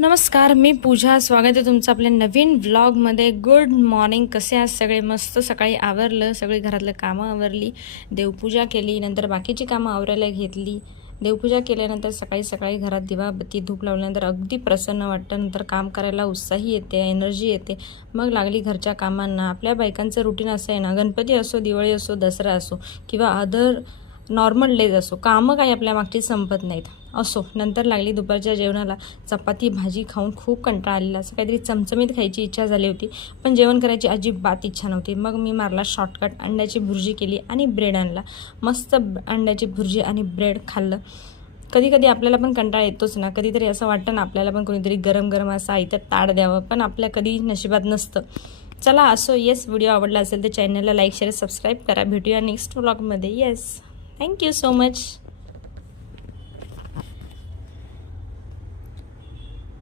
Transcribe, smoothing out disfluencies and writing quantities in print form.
नमस्कार, मी पूजा. स्वागत आहे तुमचं आपल्या नवीन व्लॉगमध्ये. Good morning. कसे आहात सगळे? मस्त सकाळी आवरलं, सगळी घरातलं कामं आवरली, देवपूजा केली, नंतर बाकीची कामं आवरायला घेतली. देवपूजा केल्यानंतर सकाळी सकाळी घरात दिवाबत्ती धूप लावल्यानंतर अगदी प्रसन्न वाटतं. नंतर काम करायला उत्साही येते, एनर्जी येते. मग लागली घरच्या कामांना. आपल्या बायकांचं रुटीन असं आहे ना, गणपती असो, दिवाळी असो, दसरा असो किंवा अदर नॉर्मल डेज असो, कामं काही आपल्या मागची संपत नाहीत. असो, नंतर लागली दुपारच्या जेवणाला. चपाती भाजी खाऊन खूप कंटाळा आलेला. असं काहीतरी चमचमीत खायची इच्छा झाली होती, पण जेवण करायची अजिबात इच्छा नव्हती. मग मी मारला शॉर्टकट, अंड्याची भुर्जी केली आणि ब्रेड आणला. मस्त अंड्याची भुर्जी आणि ब्रेड खाल्लं. कधी कधी आपल्याला पण कंटाळा येतोच ना. कधीतरी असं वाटतं ना आपल्याला पण कोणीतरी गरम गरम असं आयतं ताट द्यावं, पण आपल्या कधी नशिबात नसतं. चला असो, येस, व्हिडिओ आवडला असेल तर चॅनलला लाईक शेअर सबस्क्राईब करा. भेटूया नेक्स्ट व्लॉगमध्ये. Yes, thank you so much.